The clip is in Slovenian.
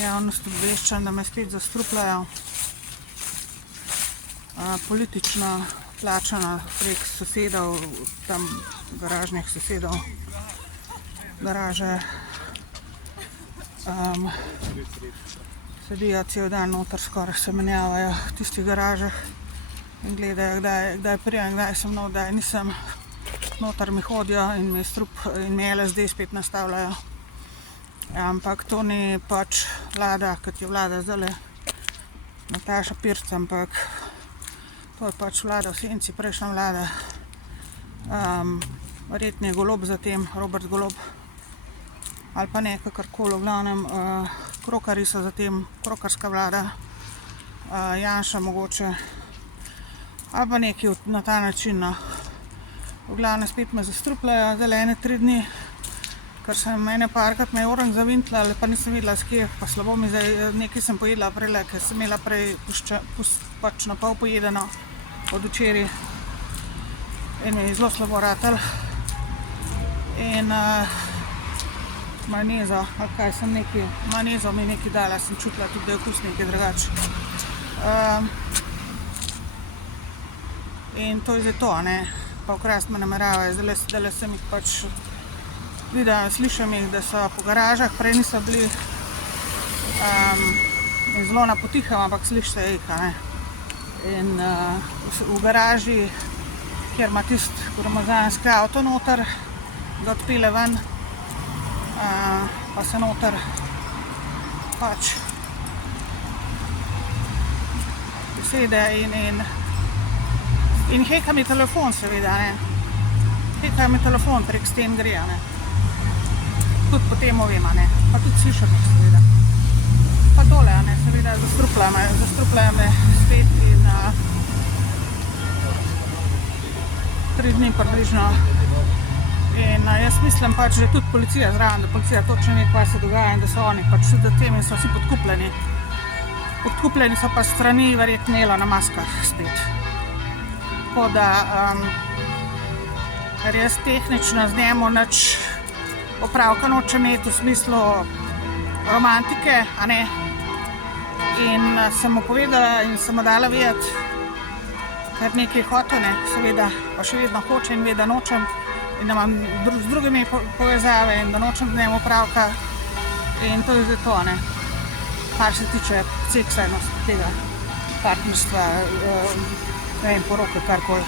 javnost obveščam, da me spet zastrupljajo. Politično plačana prek sosedov, tam garažnih sosedov, garaže. Sedijo cel dan noter, skoraj se menjavajo v tistih garažah in gledajo, kdaj prijem, kdaj sem nov, kdaj nisem. Noter mi hodijo in mi strup in mi LSD spet nastavljajo. Ampak to ni pač vlada, kot je vlada zdajle Nataša Pirc, ampak to je pač vlada v senci, prejšnja vlada. Verjetno je Golob za tem, Robert Golob. Ali pa ne, kakorkoli, v glavnem, krokarji so za tem, krokarska vlada, Janša mogoče, ali pa nekaj na ta način, no. V glavnem spet me zastrupljajo, zdajle ene 3 dni, ker sem ene parkrat me je orang zavintla, ali pa nisem videla s kje, pa slabo mi zdaj, nekaj sem pojedla prejle, ker sem imela prej pač na pol pojedeno od včeraj in mi je zelo slabo ratalo. In majonezo, ali kaj sem nekaj, majonezo mi nekaj dala, sem čutila tudi, da je okus nekaj drugače. In to je zdaj to, ne, pa ukrast me nameravajo, zdajle sem jih pač videla, slišam jih, da so po garažah, prej niso bili zelo napotiham, ampak slišite jih, ne. In v garaži, kjer ima tisti gromozanski avto noter, ga odpele ven, pa se noter pač usede in heka mi telefon seveda, ne. Heka mi telefon, prek sten gre, ne. Tudi potem ovem, ne. Pa tudi slišam jih seveda. Pa tole, ne, seveda zastrupljajo me spet in 3 dni približno. In jaz mislim pač, da je tudi policija zraven, da policija točno ve, kaj se dogaja in da so oni pač tudi za tem in so vsi podkupljeni. Podkupljeni so pa strani verjetno Elona Muska spet. Tako da res tehnično z njemu nič opravka nočem imeti v smislu romantike, a ne. In sem mu povedala in sem mu dala vedeti, ker nekaj hotel, ne, seveda, pa še vedno hoče in ve, da nočem in da imam z drugimi povezave in da nočem z njemu opravka in to je zdaj to, ne. Kar se tiče seksa in tega partnerstva, ne vem, poroke, karkoli.